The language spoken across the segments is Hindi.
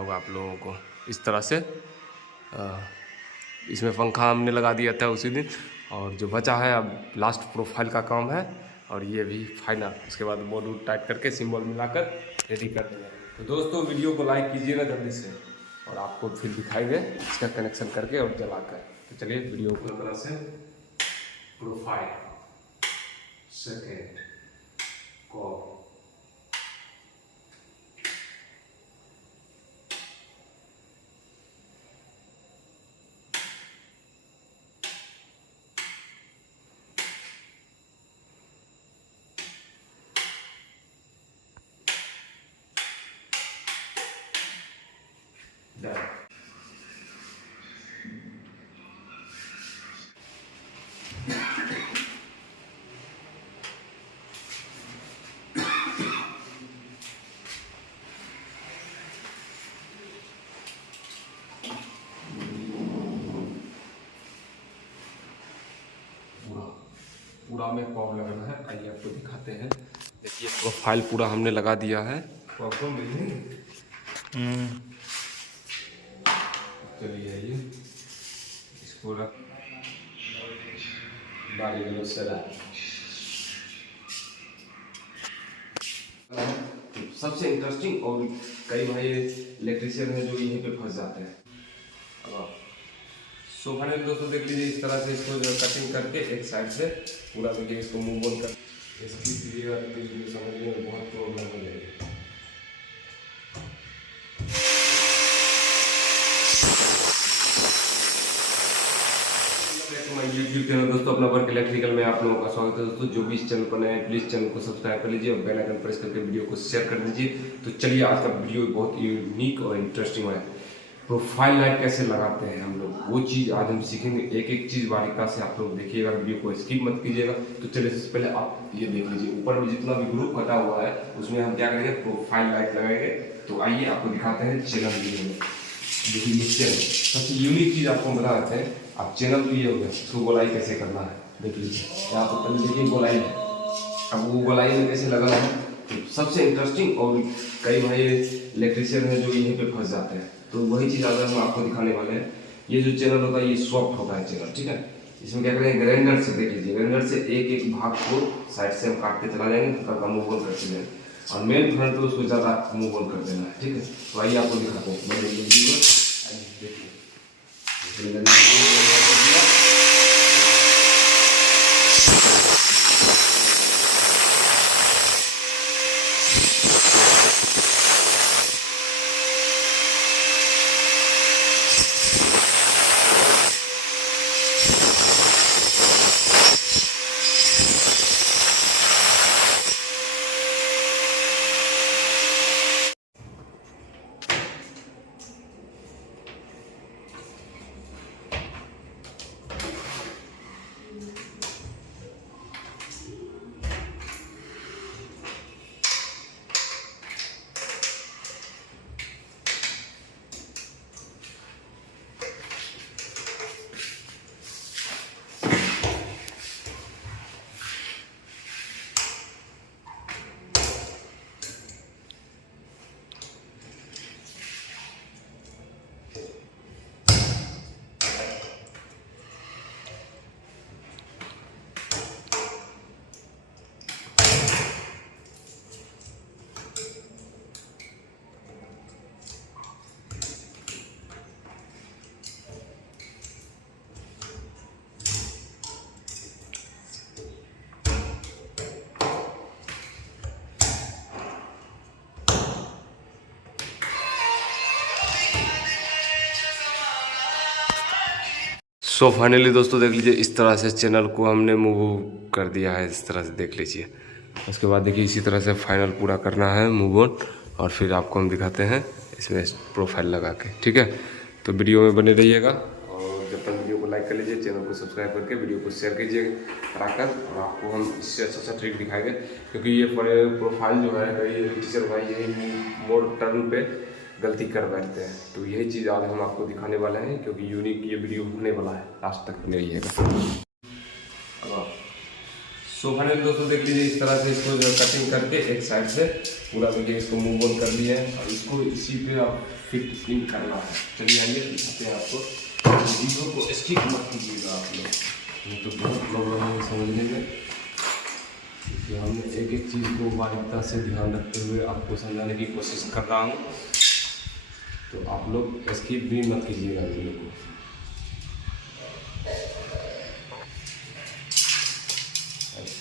होगा आप लोगों को इस तरह से। इसमें पंखा हमने लगा दिया था उसी दिन, और जो बचा है अब लास्ट प्रोफाइल का काम है, और ये भी फाइनल। उसके बाद बोर्ड वोड टाइट करके सिंबल मिलाकर रेडी कर देंगे। तो दोस्तों वीडियो को लाइक कीजिएगा जल्दी से, और आपको फिर दिखाएंगे इसका कनेक्शन करके और जलाकर। तो चलिए वीडियो को तरह से प्रोफाइल सेकेंड कॉल पूरा में कॉल लगाना है। आइए आपको दिखाते हैं। देखिए प्रोफाइल पूरा हमने लगा दिया है। चलिए आइए इसको रख सबसे इंटरेस्टिंग, और कई भाई इलेक्ट्रिशियन है जो यहीं पे फंस जाते हैं। सो फाइनली दोस्तों देख लीजिए इस तरह से इसको जो कटिंग करके एक साइड से पूरा देखिए इसको मूव ऑन कर इसकी समझने में बहुत प्रॉब्लम हो जाएगी। यूट्यूब चैनल दोस्तों अपना वर्क इलेक्ट्रिकल में आप लोगों का स्वागत है। दोस्तों जो भी इस चैनल पर नए हैं प्लीज़ चैनल को सब्सक्राइब कर लीजिए और बेल आइकन प्रेस करके वीडियो को शेयर कर दीजिए। तो चलिए आज का वीडियो बहुत यूनिक और इंटरेस्टिंग है। प्रोफाइल लाइट कैसे लगाते हैं हम लोग, वो चीज़ आज हम सीखेंगे। एक एक चीज़ बारीका से आप लोग देखिएगा, वीडियो को स्किप मत कीजिएगा। तो चलिए सबसे पहले आप ये देख लीजिए, ऊपर में जितना भी ग्रुप कटा हुआ है उसमें हम क्या करेंगे, प्रोफाइल लाइट लगाएंगे। तो आइए आपको दिखाते हैं चैनल वीडियो में। देखिए ये चैनल सबसे यूनिक चीज़ आपको बता देते हैं। आप चैनल तो ये हो गया, उसको गोलाई कैसे करना है देख लीजिए। यहाँ पर पहले देखिए गोलाई है, अब वो गोलाई में कैसे लगाना है। तो सबसे इंटरेस्टिंग, और कई भाई इलेक्ट्रिशियन है जो यहीं पे फंस जाते हैं। तो वही चीज़ अगर हम आपको दिखाने वाले हैं। ये जो चैनल होता है ये सॉफ्ट होता है चैनल, ठीक है। इसमें क्या करेंगे, ग्राइंडर से देख लीजिए, ग्राइंडर से एक एक भाग को साइड से हम काटते चला जाएंगे, तो मूव ऑन करते जाएंगे। और मेन फ्रंट पे उसको ज़्यादा मूव ऑन कर देना है, ठीक है। तो आइए आपको दिखाते हैं। देखिए सो फाइनली दोस्तों देख लीजिए इस तरह से चैनल को हमने मूव कर दिया है, इस तरह से देख लीजिए। उसके बाद देखिए इसी तरह से फाइनल पूरा करना है मूव ऑन, और फिर आपको हम दिखाते हैं इसमें प्रोफाइल लगा के, ठीक है। तो वीडियो में बने रहिएगा, और जब तक वीडियो को लाइक कर लीजिए, चैनल को सब्सक्राइब करके वीडियो को शेयर कीजिए कराकर। और आपको हम इससे अच्छा ट्रिक दिखाएंगे, क्योंकि ये प्रोफाइल जो है ये टीचर भाई यही मोड टर्न पे गलती कर बैठते हैं। तो यही चीज़ आज हम आपको दिखाने वाले हैं, क्योंकि यूनिक ये वीडियो होने वाला है। लास्ट तक बने रहिएगा। सो फाइनली दोस्तों देख लीजिए इस तरह से इसको जो कटिंग करके एक साइड से पूरा देखिए इसको मूव ऑन कर लिए हैं और इसको इसी पे आप फिट इन करना है। चलिए आइए दिखाते हैं आपको। वीडियो को स्किप मत कीजिएगा आप लोग, नहीं तो बहुत प्रॉब्लम है समझने में। तो हमने एक एक चीज़ को बारीकता से ध्यान रखते हुए आपको समझाने की कोशिश कर रहा हूँ, तो आप लोग स्किप भी मत कीजिएगा वीडियो को।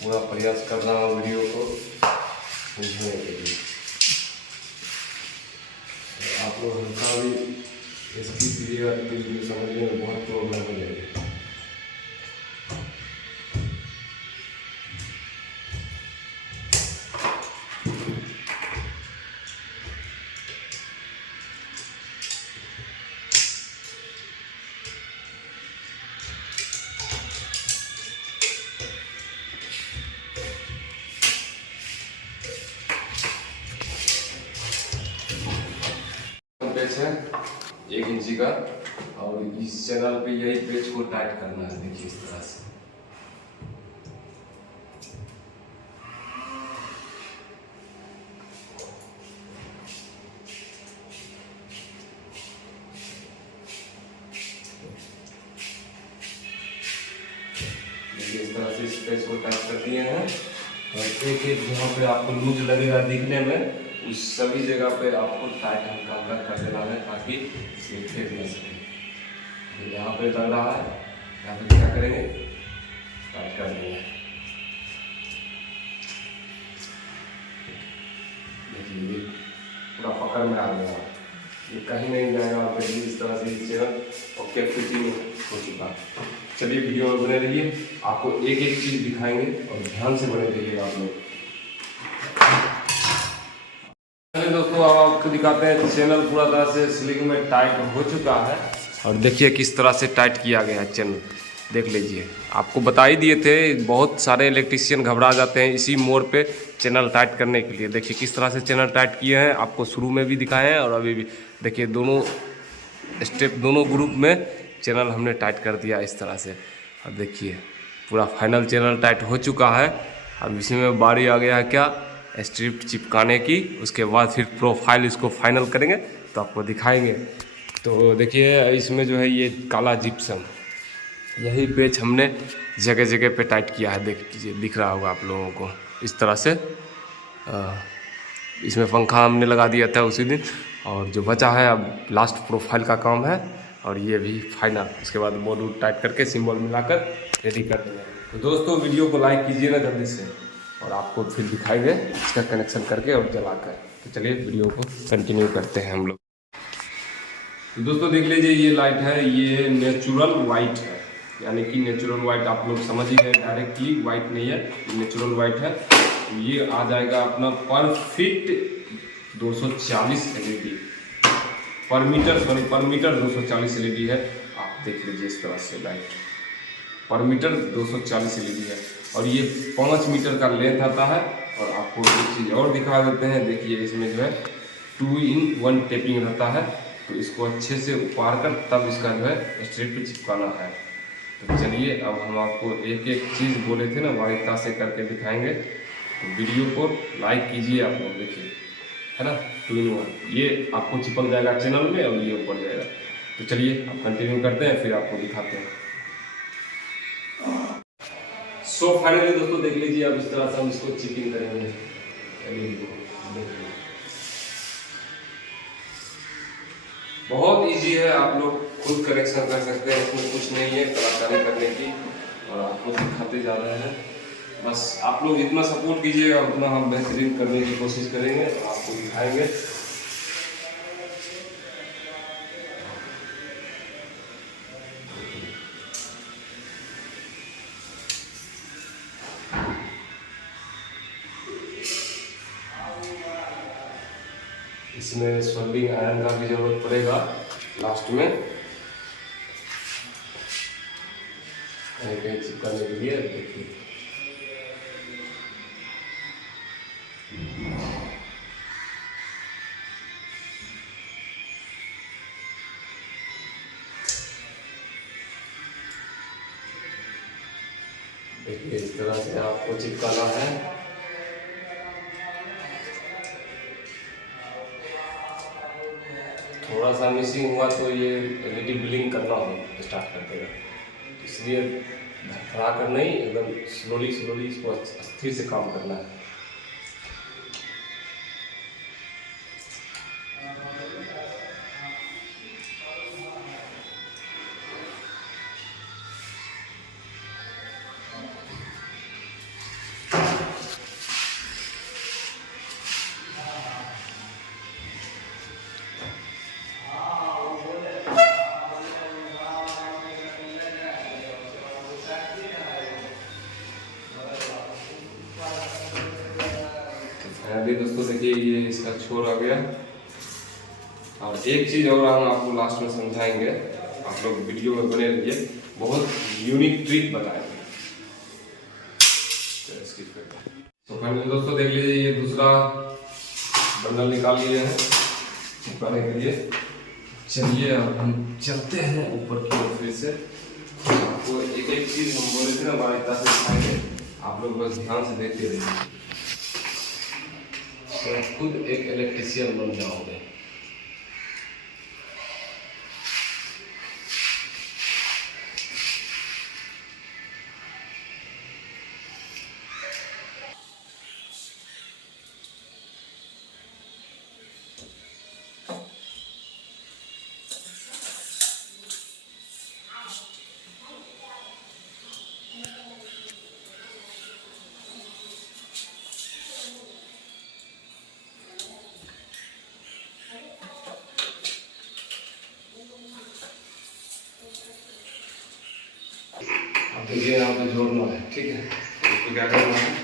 पूरा प्रयास कर रहा हूँ वीडियो को समझाने के लिए। आप लोग हल्का भी स्किप कीजिएगा तो वीडियो समझने में बहुत प्रॉब्लम हो जाएगी। पेच है 1 इंची का और इस चैनल पे यही पेच को टाइट करना है। देखिए इस तरह से देखिए इस तरह से इस पेच को टाइट कर दिए हैं और एक एक जहाँ पे आपको लूज लगेगा दिखने में उस सभी जगह पे आपको टाइट हल्का हल्का कर देना है ताकि ये फेंक न सके। तो यहाँ पे लग रहा है, यहाँ पे क्या करेंगे, टाइट कर देंगे। देखिए ये पूरा पकड़ में आ गया, ये कहीं नहीं जाएगा। और देखिए इस तरह से चेयर ओके फिटिंग हो चुका। चलिए वीडियो में बने रहिए, आपको एक एक चीज़ दिखाएंगे और ध्यान से बने रहिए आप लोग। दोस्तों अब आपको दिखाते हैं चैनल पूरा तरह से स्लिंग में टाइट हो चुका है और देखिए किस तरह से टाइट किया गया है चैनल। देख लीजिए, आपको बता ही दिए थे, बहुत सारे इलेक्ट्रीशियन घबरा जाते हैं इसी मोड़ पे चैनल टाइट करने के लिए। देखिए किस तरह से चैनल टाइट किए हैं, आपको शुरू में भी दिखाए हैं और अभी भी देखिए दोनों स्टेप दोनों ग्रुप में चैनल हमने टाइट कर दिया इस तरह से। और देखिए पूरा फाइनल चैनल टाइट हो चुका है। अब इसमें बारी आ गया है क्या, स्ट्रिप चिपकाने की। उसके बाद फिर प्रोफाइल इसको फाइनल करेंगे तो आपको दिखाएंगे। तो देखिए इसमें जो है ये काला जिप्सम, यही पेच हमने जगह जगह पे टाइट किया है। देख लीजिए, दिख रहा होगा आप लोगों को इस तरह से। इसमें पंखा हमने लगा दिया था उसी दिन और जो बचा है अब लास्ट प्रोफाइल का काम है और ये भी फाइनल। उसके बाद बोर्ड टाइट करके सिंबल मिलाकर रेडी कर देंगे। तो दोस्तों वीडियो को लाइक कीजिए ना जल्दी से और आपको फिर दिखाएंगे इसका कनेक्शन करके और जलाकर। तो चलिए वीडियो को कंटिन्यू करते हैं हम लोग। तो दोस्तों देख लीजिए ये लाइट है, ये नेचुरल वाइट है, यानी कि नेचुरल वाइट आप लोग समझ ही गए, डायरेक्टली वाइट नहीं है, नेचुरल वाइट है। ये आ जाएगा अपना पर फीट 240 LED पर मीटर, सॉरी पर मीटर 240 LED है। आप देख लीजिए इस तरह से लाइट पर मीटर 240 LED है और ये 5 मीटर का लेंथ आता है। और आपको एक चीज़ और दिखा देते हैं, देखिए इसमें जो है 2-in-1 टेपिंग रहता है, तो इसको अच्छे से उपाड़ कर तब इसका जो है स्ट्रिप पे चिपकाना है। तो चलिए अब हम आपको एक एक चीज़ बोले थे ना बारीकता से करके दिखाएंगे। तो वीडियो को लाइक कीजिए आप लोग, देखिए है ना 2-in-1, ये आपको चिपक जाएगा चैनल में और ये ऊपर जाएगा। तो चलिए अब कंटिन्यू करते हैं, फिर आपको दिखाते हैं। सो फाइनली दोस्तों देख लीजिए, अब इस तरह से हम इसको चिपिंग करेंगे। बहुत इजी है, आप लोग खुद करेक्शन कर सकते हैं, इसमें कुछ नहीं है कलाकारी करने की और आप लोग दिखाते जा रहे हैं। बस आप लोग जितना सपोर्ट कीजिएगा उतना हम बेहतरीन करने की कोशिश करेंगे और आपको दिखाएंगे। इसमें सोल्डिंग आयरन का भी जरूरत पड़ेगा लास्ट में कहीं चिपकाने के लिए। देखिए देखिए इस तरह से आपको चिपकाना है। थोड़ा सा मिसिंग हुआ तो ये एलईडी ब्लिंक करना हो स्टार्ट कर देगा, इसलिए धड़फड़ा कर नहीं, एकदम स्लोली स्लोली इसको स्थिर से काम करना है। अभी दोस्तों देखिए ये इसका छोर आ गया। और एक चीज़ और हम आपको लास्ट में समझाएंगे, आप लोग वीडियो में बने रहिए, बहुत यूनिक ट्रिक बताएंगे। तो फाइनली दोस्तों देख लीजिए ये दूसरा बंडल निकाल लिए हैं चिपकाने के लिए। चलिए अब हम चलते हैं ऊपर की ओर फिर से। आपको एक एक चीज़ हम बोले थे ना बारीकता से दिखाएंगे, आप लोग बस ध्यान से देखते रहिए, तो खुद एक इलेक्ट्रिशियन बन जाओगे। देखिए यहाँ पे जोड़ना है, ठीक है। इसको क्या करना है,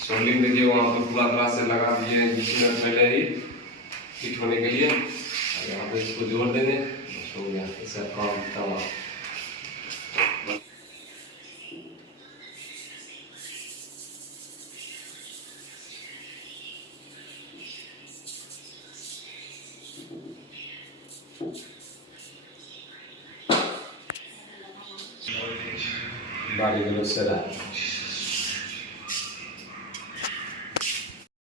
सोल्डिंग देखिए वहाँ पर पूरा तरह से लगा दिए 20 मिनट पहले ही फिट होने के लिए। और यहाँ पे इसको जोड़ देंगे, बस हो गया, इसका काम तमाम।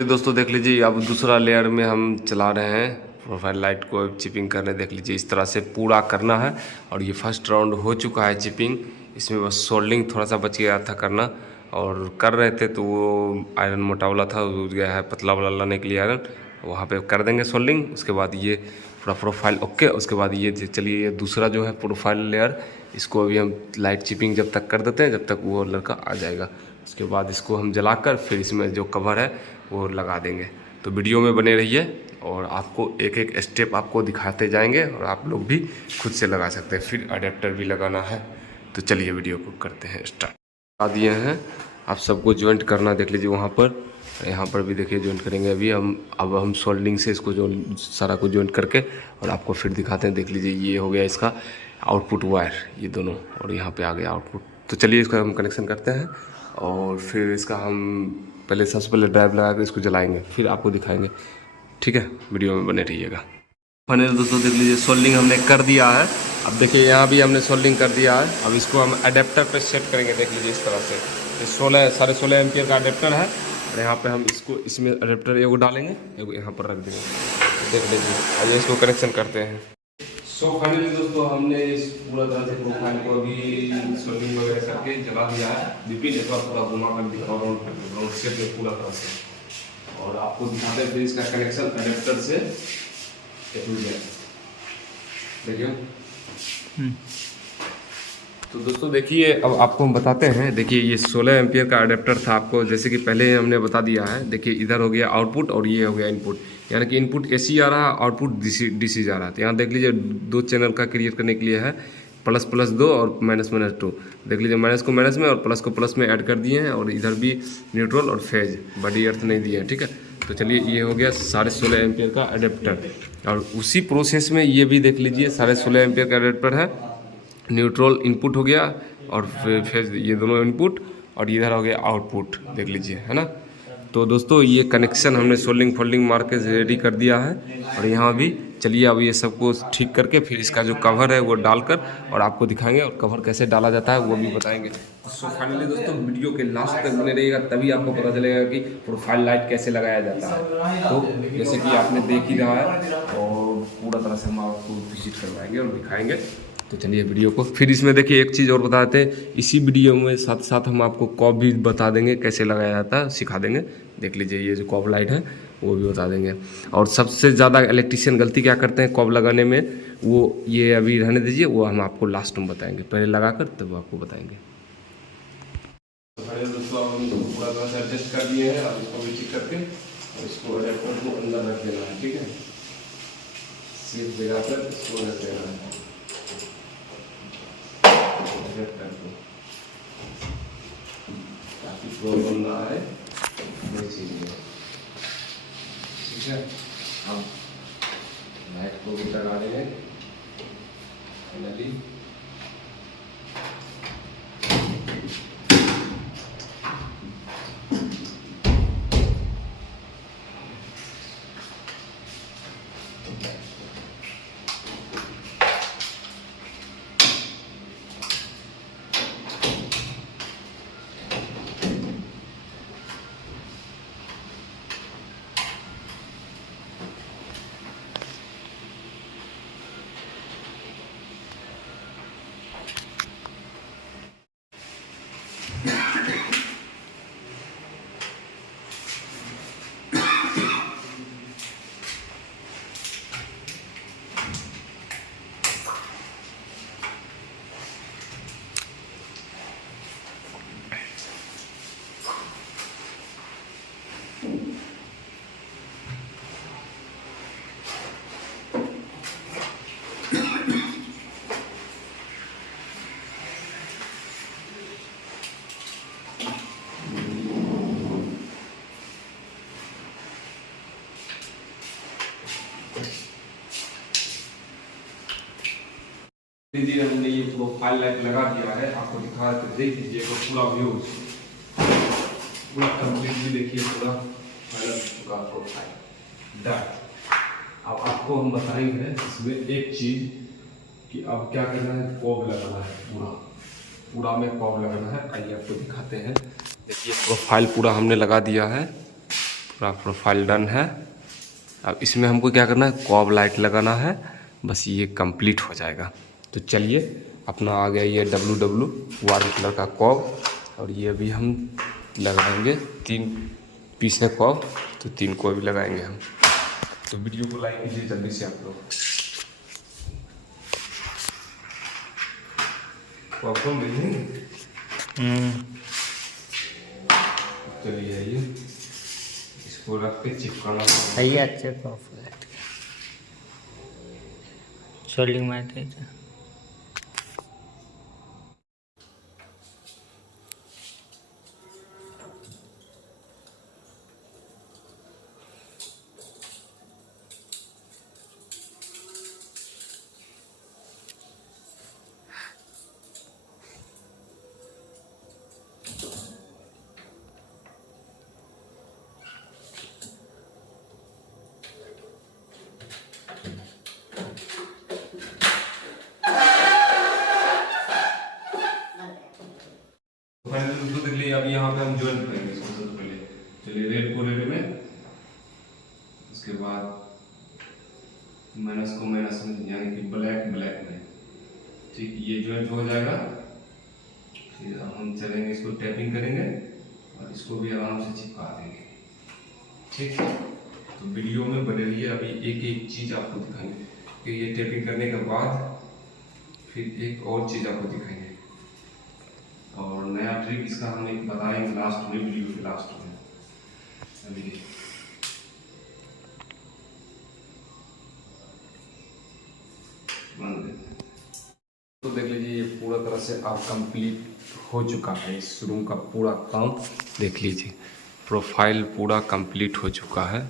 दोस्तों देख लीजिए अब दूसरा लेयर में हम चला रहे हैं प्रोफाइल लाइट को चिपिंग करने। देख लीजिए इस तरह से पूरा करना है। और ये फर्स्ट राउंड हो चुका है चिपिंग, इसमें बस सोल्डिंग थोड़ा सा बच गया था करना, और कर रहे थे तो वो आयरन मोटा वाला था, हो गया है पतला वाला लाने के लिए आयरन, वहाँ पे कर देंगे सोल्डिंग। उसके बाद ये पूरा प्रोफाइल ओके। उसके बाद ये चलिए ये दूसरा जो है प्रोफाइल लेयर, इसको अभी हम लाइट चिपिंग जब तक कर देते हैं जब तक वो लड़का आ जाएगा। उसके बाद इसको हम जलाकर फिर इसमें जो कवर है वो लगा देंगे। तो वीडियो में बने रहिए और आपको एक एक स्टेप आपको दिखाते जाएंगे और आप लोग भी खुद से लगा सकते हैं। फिर अडेप्टर भी लगाना है। तो चलिए वीडियो को करते हैं स्टार्ट। लगा दिए हैं, आप सबको ज्वाइंट करना देख लीजिए वहाँ पर, यहाँ पर भी देखिए ज्वाइंट करेंगे अभी हम। अब हम सोल्डिंग से इसको जो सारा को ज्वाइंट करके और आपको फिर दिखाते हैं। देख लीजिए ये हो गया इसका आउटपुट वायर, ये दोनों, और यहाँ पे आ गया आउटपुट। तो चलिए इसका हम कनेक्शन करते हैं और फिर इसका हम पहले सबसे पहले ड्राइव लगा कर इसको जलाएंगे, फिर आपको दिखाएंगे, ठीक है। वीडियो में बने रहिएगा। फाइनली दोस्तों देख लीजिए सोल्डिंग हमने कर दिया है। अब देखिए यहाँ भी हमने सोल्डिंग कर दिया है। अब इसको हम अडेप्टर पे सेट करेंगे। देख लीजिए इस तरह से, ये 16 एम्पियर का अडेप्टर है और यहाँ पे हम इसको इसमें अडेप्टर एगो डालेंगे, एगो यहाँ पर रख देंगे। देख लीजिए आइए इसको कनेक्शन करते हैं। सो फाइनली दोस्तों हमने इस पूरा तरह से प्रोफाइल को अभी सोल्डिंग वगैरह करके जला दिया है। विपिन एक बार पूरा घुमा कर दिखाओ राउंड शेप में पूरा तरह से, और आपको दिखाते हैं फिर इसका कनेक्शन अडेप्टर से देखिए। तो दोस्तों देखिए अब आपको हम बताते हैं। देखिए ये 16 एम्पियर का अडेप्टर था, आपको जैसे कि पहले हमने बता दिया है। देखिए इधर हो गया आउटपुट और ये हो गया इनपुट, यानी कि इनपुट एसी आ रहा है, आउटपुट डीसी जा रहा है। तो यहाँ देख लीजिए 2 चैनल का क्रिएट करने के लिए है, प्लस 2 और -2। देख लीजिए माइनस को माइनस में और प्लस को प्लस में ऐड कर दिए हैं, और इधर भी न्यूट्रल और फेज, बड़ी अर्थ नहीं दिए हैं, ठीक है। तो चलिए ये हो गया 16.5 एम्पियर का अडेप्टर। और उसी प्रोसेस में ये भी देख लीजिए 16.5 एम्पियर का अडेप्टर है, न्यूट्रल इनपुट हो गया और फेज, ये दोनों इनपुट, और इधर हो गया आउटपुट, देख लीजिए, है ना। तो दोस्तों ये कनेक्शन हमने सोल्डिंग फोल्डिंग मार के रेडी कर दिया है, और यहाँ भी चलिए अब ये सबको ठीक करके फिर इसका जो कवर है वो डालकर और आपको दिखाएंगे, और कवर कैसे डाला जाता है वो भी बताएंगे। सो फाइनली दोस्तों वीडियो के लास्ट तक बने रहिएगा, तभी आपको पता चलेगा कि प्रोफाइल लाइट कैसे लगाया जाता है। तो जैसे कि आपने देख ही रहा है, और पूरा तरह से हम आपको विजिट करवाएंगे और दिखाएंगे। तो चलिए वीडियो को, फिर इसमें देखिए एक चीज़ और बताते हैं, इसी वीडियो में साथ साथ हम आपको कॉब भी बता देंगे कैसे लगाया जाता है, सिखा देंगे। देख लीजिए ये जो कॉब लाइट है वो भी बता देंगे। और सबसे ज़्यादा इलेक्ट्रिशियन गलती क्या करते हैं कॉब लगाने में, वो ये अभी रहने दीजिए, वो हम आपको लास्ट में बताएंगे, पहले लगाकर तब आपको बताएंगे। दोस्तों हम पूरा तरह से एडजस्ट कर दिए हैं, अब इसको भी ठीक करके और इसको अडेप्टर को अंदर रख देना है। ठीक है, सीट लगाकर इसको रख देना है ताकि प्रॉब्लम ना आए ये चीज़ में। ठीक है, हम लाइट को भी लगा देंगे फाइनली। दीदी हमने ये प्रोफाइल लाइट लगा दिया है, आपको दिखा के देख लीजिए पूरा व्यू, पूरा कंप्लीट भी देखिए, पूरा फाइनल चुका प्रोफाइल डन। अब आपको हम बताएंगे इसमें एक चीज़ कि अब क्या करना है, कॉब लगाना है, पूरा में कॉब लगाना है। आइए आपको दिखाते हैं। देखिए प्रोफाइल पूरा हमने लगा दिया है, पूरा प्रोफाइल डन है। अब इसमें हमको क्या करना है, कॉब लाइट लगाना है, बस ये कंप्लीट हो जाएगा। तो चलिए अपना आ गया ये WW वाइट कलर का कॉब, और ये भी हम लगाएंगे 3 पीस है कॉब, तो 3 को भी लगाएंगे हम। तो वीडियो को लाइक कीजिए जल्दी से आप लोग। कॉब को मिलेंगे, चलिए आइए इसको रख के चिपकाना है। अच्छे कॉब सोल्डिंग मारते हैं। दोस्तों देख लीजिए, अब यहाँ पे हम ज्वाइन करेंगे इसको सबसे पहले। चलिए रेड को रेड में, उसके बाद माइनस को माइनस में, यानी कि ब्लैक ब्लैक में। ठीक, ये ज्वाइंट हो जाएगा। फिर हम चलेंगे, इसको टैपिंग करेंगे और इसको भी आराम से चिपका देंगे। ठीक, तो वीडियो में बने रहिए, अभी एक एक चीज़ आपको दिखाएंगे कि ये टैपिंग करने के बाद फिर एक और चीज़ आपको दिखाएंगे, और नया ट्रिक इसका हम एक बताएंगे लास्ट में, वीडियो के लास्ट में। अभी तो देख लीजिए ये पूरा तरह से अब कंप्लीट हो चुका है, इस रूम का पूरा काम देख लीजिए, प्रोफाइल पूरा कंप्लीट हो चुका है।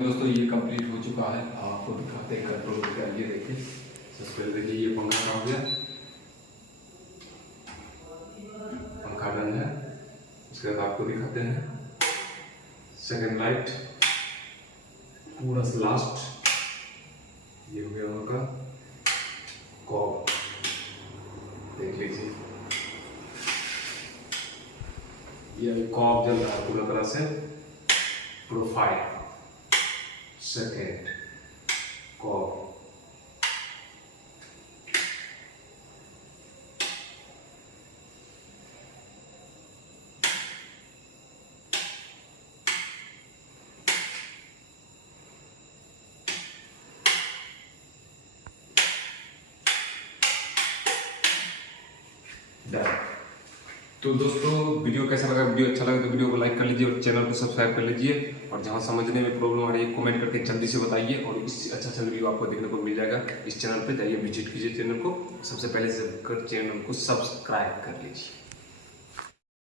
दोस्तों ये कंप्लीट हो चुका है, आपको दिखाते हैं कंट्रोल का। ये देखिए सबसे पहले देखिए ये पंखा का हो गया, पंखा डन है। उसके बाद आपको दिखाते हैं सेकंड लाइट, पूरा लास्ट कॉप जल रहा है पूरा तरह से। Profile, second cup, done. तो दोस्तों वीडियो कैसा लगा? वीडियो अच्छा लगा तो वीडियो को लाइक कर लीजिए और चैनल को सब्सक्राइब कर लीजिए। और जहां समझने में प्रॉब्लम आ रही है कमेंट करके जल्दी से बताइए। और इससे अच्छा वीडियो आपको देखने को मिल जाएगा। इस चैनल पे जाइए, विजिट कीजिए चैनल को, सबसे पहले चैनल को सब्सक्राइब कर लीजिए।